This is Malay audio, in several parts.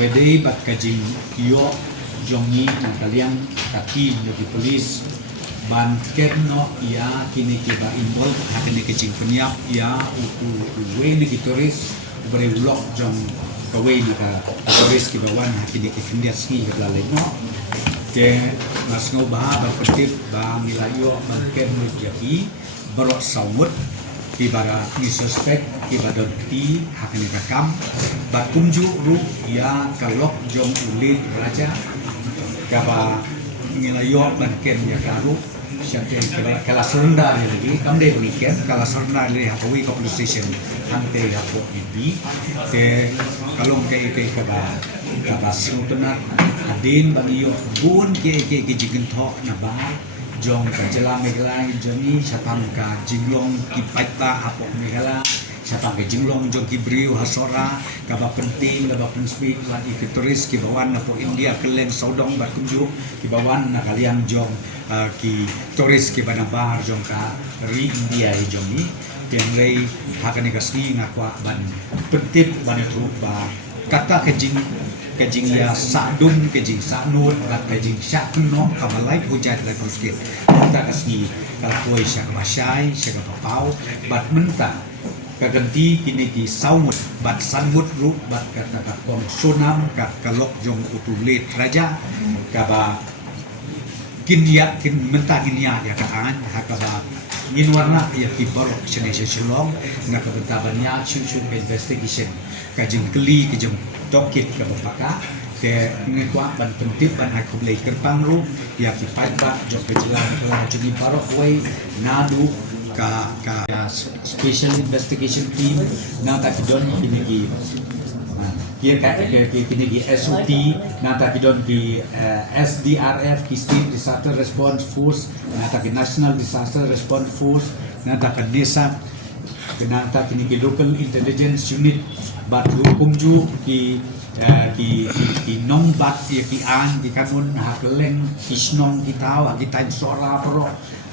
Bedai bat kajing yo jongi na kalian kaki jadi polis ban ken no ya kini kiba involve hakini kajing penyap ya uwe ni kitoris berulok jong kawe ni ka kitoris kibawan hakini kikendiat ski kelalai no ke mas ngobah berpetip bang nilayo ban ken no jaki berok sawut kibara ni suspek kibada ti hakini kakam bakumju ru ya kalok jong ulit raja kaba ngilayo banken ya karu syate kala serenda lagi kamde weekend kala serenda le hawi ko police station hante hapo ibi ke kalong ke kaba sunutna adin bangiyo bun ke jigen tho na ba jong ka jela meglai joni sapang ka jinglong ki paita hapo megala sapang ka jinglong jong ki briu hasora kaba penting kaba penspeak lan ikitoris ki bawan na po India kelen saudong bakunju ki bawan na kalian jong ki toris ki banabar jong ka ri India jong ni yang rei hakani kasni ngakwa ban pentip ban trupa kata kejing ya sadum kejing sanut bat kejing syakno kamalai hujat la kuskit kita kasni kalpoi syak masai syak papau bat menta kaganti kini ki saumut bat sanmut ru bat kata kong sunam ka kalok jong utulit raja kaba kindia kin menta kinia ya kaan hakaba ngin warna ya ki borok senesa selong na kabentabannya chuchu investigation kajing keli kejong dokit ke bapaka ke ngekwa ban pentip ban aku beli kerpang ru ya ki paiba jok kejelang kelang jadi barok way nadu ka special investigation team na ta kidon kini ki kia kini ki SOT na ta kidon ki SDRF ki State Disaster Response Force na ta ki National Disaster Response Force na ta ka desa kenata kini ki Local Intelligence Unit bat hukumju ki nong bat ya ki an ki kanun hakleng kisnong kita kita sora pro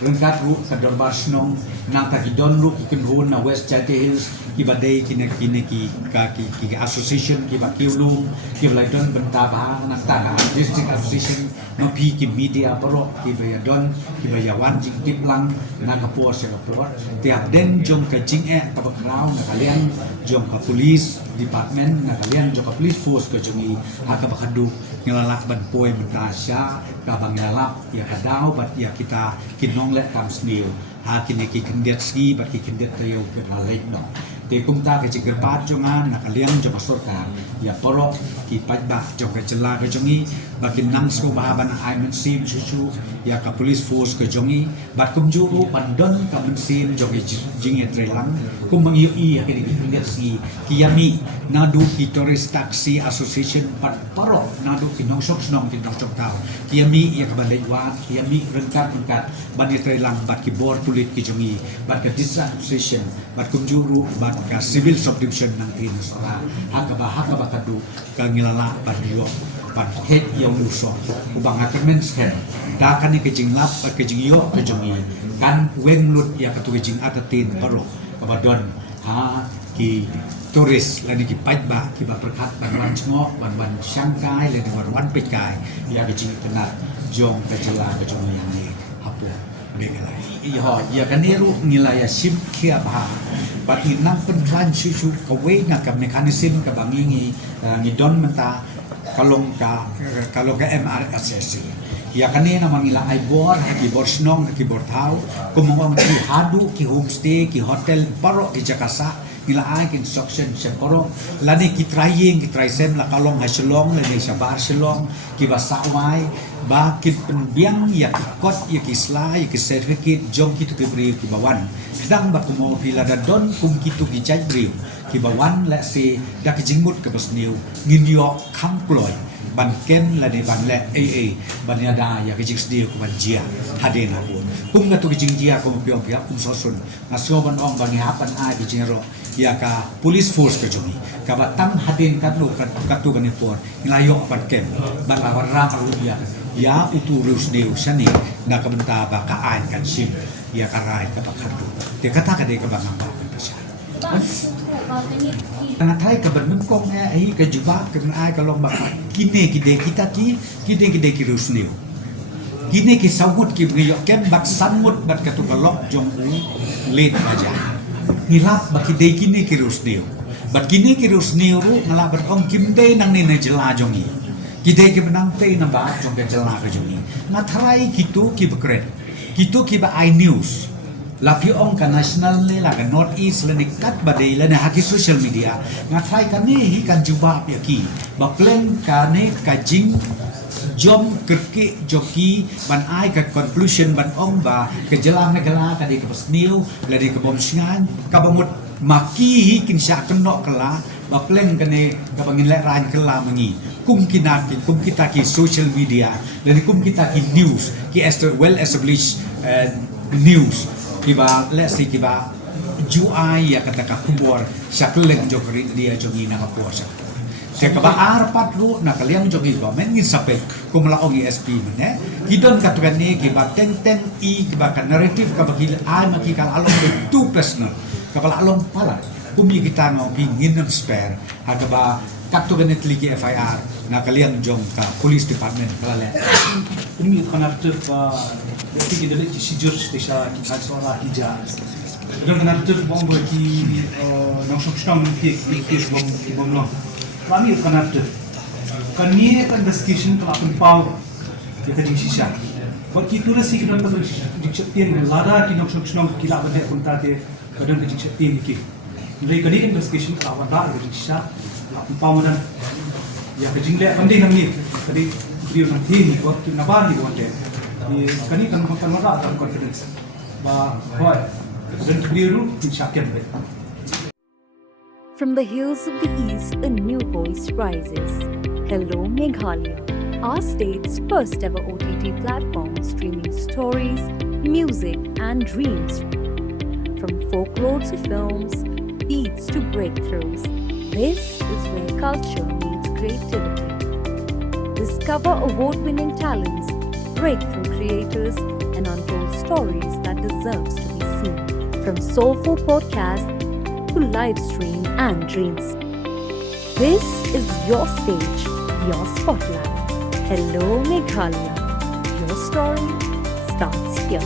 rengkat ru kadar snong nata ki don ru ki kenhun na West Chate Hills ki badai ki association ki bakiulu ki laidon benta bahang nata district association no pi ki media pro ki bayadon ki bayawan jing tiplang na kapor se kapor tiap den jong ka jing ka bakraw na kalian jong ka police department na kalian jong ka police force ka jongi haka bakadu ngelalak ban poy mentasya ka bangalap ya kadau bat ya kita kinong le kam snil ha kineki kendet ski bat ki kendet tayo ke halek no te kumta ke cikir pat jongan na kalian jong sorkar ya porok ki pajba jong ka jela ka jongi bakin nang sko bahaban ai mensim chuchu ya ka police force ka jongi bat kumju pandon ka mensim jong jing etrelang kum mangiu ya kineki kendet ski kiyami nadu ki tourist taxi association pat porok nadu ki nong sok snong ki nong sok tau kiyami ya ka balai wat kiyami rengkat ban etrelang bat ki bor pulit ki jongi bat ka association bat kumju bat ka civil subdivision ng Inusora hakaba kadu kangilala padiyo pan het yaw luso ubang akemen sken dakan ni kejing lap kejing yo kejongi kan weng lut ya katu kejing atatin paro kabadon ha ki turis lani ki pajba ki ba perkat ban cengok ban syangkai lani warwan pekai ya kejing tenat jong kejela kejongi yang ni hapo begalai ya kan niru ngilaya sim kia bah bati nang penran susu kawe na ka mekanisme ka bangingi ngidon menta kalau ka MRSS ya kan ni na mangila ai bor ki bor snong ki bor thau kumong ki hadu ki homestay ki hotel paro ki jakasa nila ai ki instruction se paro lani ki trying ki try sem la kalong ha selong lani sa bar selong ki basawai ba ki penbiang ya kot ya ki sla ya ki certificate jong ki tu ki bri ki bawan sedang ba kumo pila da don kum ki tu ki jai bri ki bawan la se da ki jingmut ke basniu ngin yo kam ploy ban ken la de ban le ban ya da ya ki jing sdio ku ban jia hade na kum na tu ki jing jia ko piong pia kum sosun nasyo ban ong ban hapan a ki jing ro ya ka police force ka jongi ka batang hadin katlo katu kan ipor nilayo ban ken ban la warra ya ya uturus deu sani na kabenta ba kaan kan sim ya karai ka bakado te kata ka de ka bangamba pasya Thai ka ban mun kong ai ka juba ka ai ka long ba kine kide ki rusneu kine ki sawut ki ngi ken bak samut bat ka tu kalok jong u let aja nilap ba kine ki rusneu bat kine ki rusneu ru ngala bat ong kimde nang ni na jela jong i kide ki benang te na ba jong ka jela ka jong i ngathrai kitu ki bakret kitu ki ba I news lapi ong ka national le la ka north east le ni kat badai le na haki social media ngathai ka ni hi kan juba ya ki ba plan ka ne ka jing jom kerki joki ban ai ka conclusion ban ong ba ke jelang negala ka di ke pesniu le di ke bom singan ka bamut maki hi kin sya kenok kala ba plan ka ne ka bangin le ran kala mengi kum kita ki social media le kum kita ki news ki well established news kiba let's see kiba juai ya kata ka kubor sakleng jokri dia jongi na kapor sa kaba arpat ru na kaliang jongi ko men ngin sape kumla ong ESP ne gidon katukan ni kiba teng i kiba ka narrative ka bagil ai makikal along tu personal kapala along pala kumi kita ngopi ngin spare hagaba katukan ni ki FIR na kaliang jong ka police department kala kumi kanarter pa Kita dulu si George Desha kita soal hija. Kadang kadang tu bomba ki nangsung stang ki bom no. Kami kadang tu. Kami kan discussion kalau pun pau ya kan sisa. Kalau kita rasa kita tak diciptain lada ki nangsung stang kita ada pun tadi kadang diciptain ki. Jadi kali kan discussion kalau ada ada sisa pun pau dan ya kejingle pandai kami tadi dia nanti ni waktu nabar ni waktu kani kan mada akan confidence ba hoy present biru insyaken be. From the hills of the east, a new voice rises. Hello Meghalaya, our state's first ever OTT platform streaming stories, music and dreams. From folklore to films, beats to breakthroughs, this is where culture meets creativity. Discover award-winning talents, breakthrough creators, and untold stories that deserves to be seen. From soulful podcasts to live stream and dreams. This is your stage, your spotlight. Hello Meghalaya. Your story starts here.